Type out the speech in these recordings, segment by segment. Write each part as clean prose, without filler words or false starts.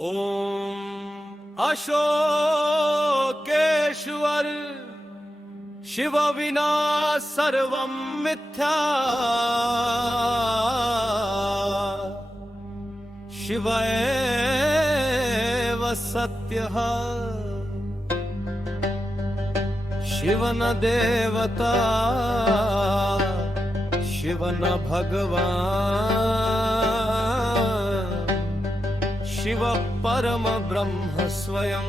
ओम अशोकेश्वर शिव विना सर्वं मिथ्या शिव एव सत्यः शिव न देवता शिव न भगवान शिव परम ब्रह्म स्वयं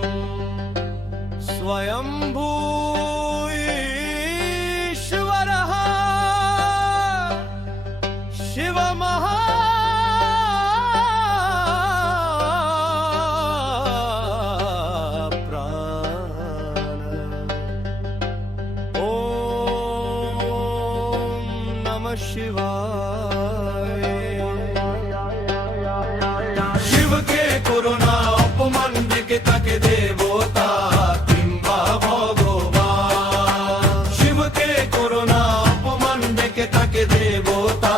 स्वयंभू ईश्वरः शिव महाप्राण। ओम नमः शिवाय। शिव के করুণা অপমান ডেকে তাকে দেবতা কিংবা ভগবান। শিবকে করুণা অপমান ডেকে তাকে দেবতা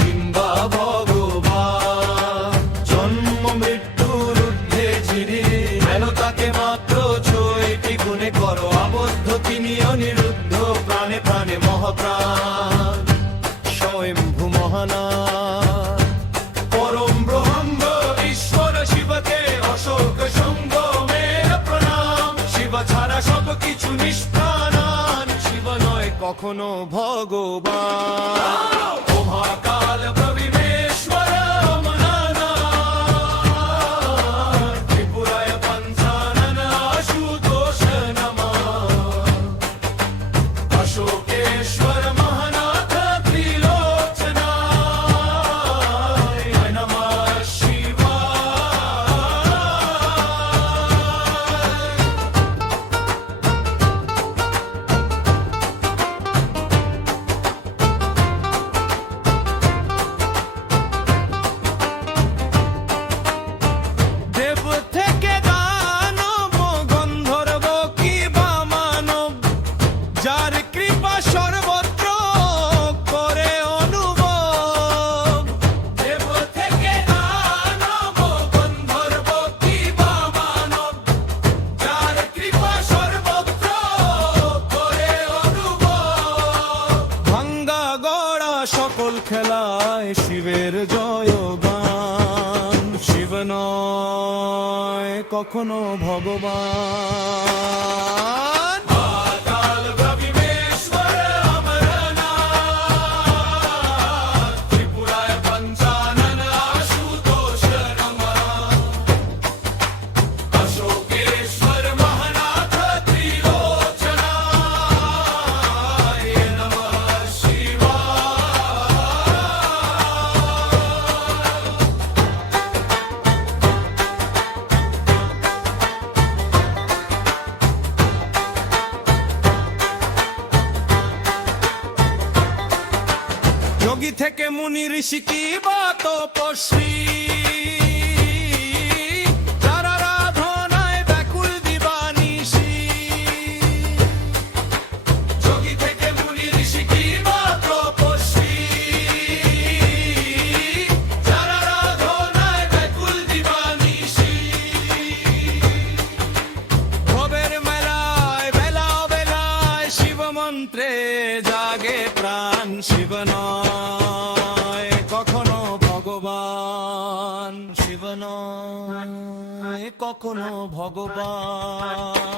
কিংবা ভগবান। জন্ম মৃত্যুর ঊর্ধ্বে যিনি যেন তাকে মাত্র ছয়টি গুণে করো আবদ্ধ তিনি অনিরুদ্ধ প্রাণে প্রাণে মহাপ্রাণ স্বয়ম্ভু মহানাথ পরম ব্রহ্ম ঈশ্বর শিবকে অশোক শম্ভ মেরা প্রণাম। শিব ছাড়া সব কিছু নিষ্প্রাণ শিব নয় কখনো ভগবান। ও মহাকাল প্রবিমেশ্বর অমরনাথ ত্রিপুরায় পঞ্চানন আশুতোষ নমঃ। অশোকেশ্বর মহানাথ ত্রিলোচনায় নমঃ দেব থেকে দানব গন্ধর্ব কি বা মানব যার কৃপা সর্বত্র করে অনুভব। দেব থেকে দানব গন্ধর্ব কি বা মানব যার কৃপা সর্বত্র করে অনুভব। ভাঙ্গা গড়া সকল খেলায় শিবের জয়গান শিব নয় কখনো ভগবান। মহাকাল প্রবিমেশ্বর অমরনাথ ত্রিপুরায় পঞ্চানন আশুতোষ নমঃ। অশোকেশ্বর মহানাথ ত্রিলোচনায় নমঃ শিবায়। যোগী থেকে মুনি ঋষি কি বা তপস্বী যারা আরাধনায় ব্যাকুল দিবানিশি। যোগী থেকে মুনি ঋষি কি বা তপস্বী যারা আরাধনায় ব্যাকুল দিবানিশি। ভবের মেলায় বেলা বেলায় শিব মন্ত্রে জাগে প্রাণ শিব নয় কখনো ভগবান শিব নয় কখনো ভগবান।